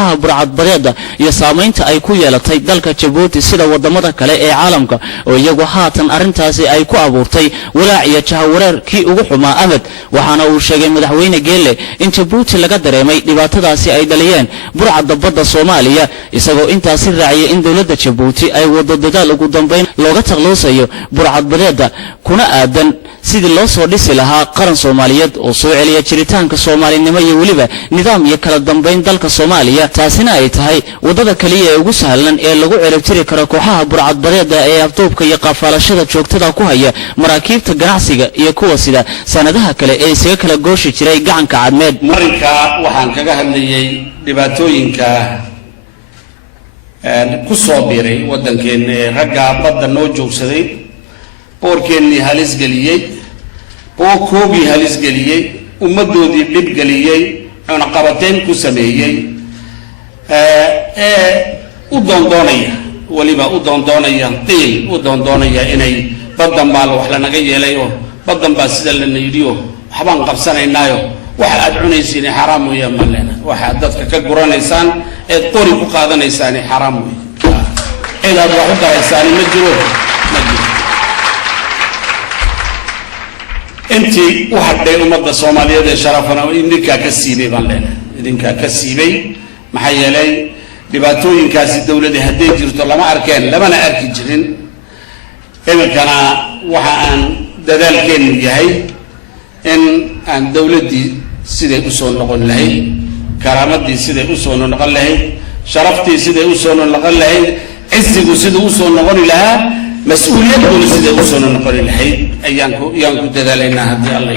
kooxaha burcadbadeeda iyo saamaynta ay ku yeelatay dalka Djibouti sida wadamada kale ee caalamka oo iyagu haatan arintaasi ay ku abuurtay walaac iyo jahawareer kii ugu xumaa abad waxaana uu sheegay madaxweyne Geele in Djibouti laga dareemay dhibaatadaasi ay dhaliyeen burcadda badda Soomaaliya isagoo intaasi raaciyay in dawladda Djibouti ay wado dadaal ugu dambeyn looga taqloosayo burcadbadeeda kuna aadan sidii loo soo dhisi lahaa qaran Soomaaliyeed oo soo celiya jiritaanka Soomaalinimo iyo waliba nidaam iyo kala dambeyn dalka Soomaaliya taasina ay tahay wadada kaliya ee ugu sahlan ee lagu ciribtiri karo kooxaha burcadbadeeda ee afduubka iyo qafaalashada joogtada ku haya maraakiibta ganacsiga iyo kuwa sida sanadaha kale ee isaga kala gooshi jiray gacanka cadmeed marinka waxaan kaga hadlayay dhibaatooyinka ku soo biiray wadankeena ee ragga badda noo joogsaday boorkeennii halis geliyay boorkoogii halis geliyay ummadoodii dhib geliyay cunaqabateyn ku sameeyay u doondoonaya waliba u doondoonaya qiil u doondoonaya inay baddan baa wax la naga yeelayo baddan baa sida la naydiyo waxbaan qabsanaynaayo waxa aad cunaysiin xaraam weeyaan malena waxa dadka ka guranaysaan ee qori ku qaadanaysaan xaraam weeyaan ilaad wax u garaysaan ma jiro intii waxay ummadda Soomaaliyeed ee sharafana idinka ka siibay baan leenahay idinka ka siibay maxay yeelay dhibaatooyinkaasi dawladda haday jirto lama arkeen lamana arki jirin ilkana waxa aan dadaalkeenu yahay in aan dawladdi sidee u soo noqon lahayd karaamadii sidee u soo noqon lahayd sharaftii sidee u soo noqon lahayd cisigu sidee u soo noqon lahaa مسؤولية دولة سيدة وصولنا نقول الحين أيانكو دادالينا هذه الله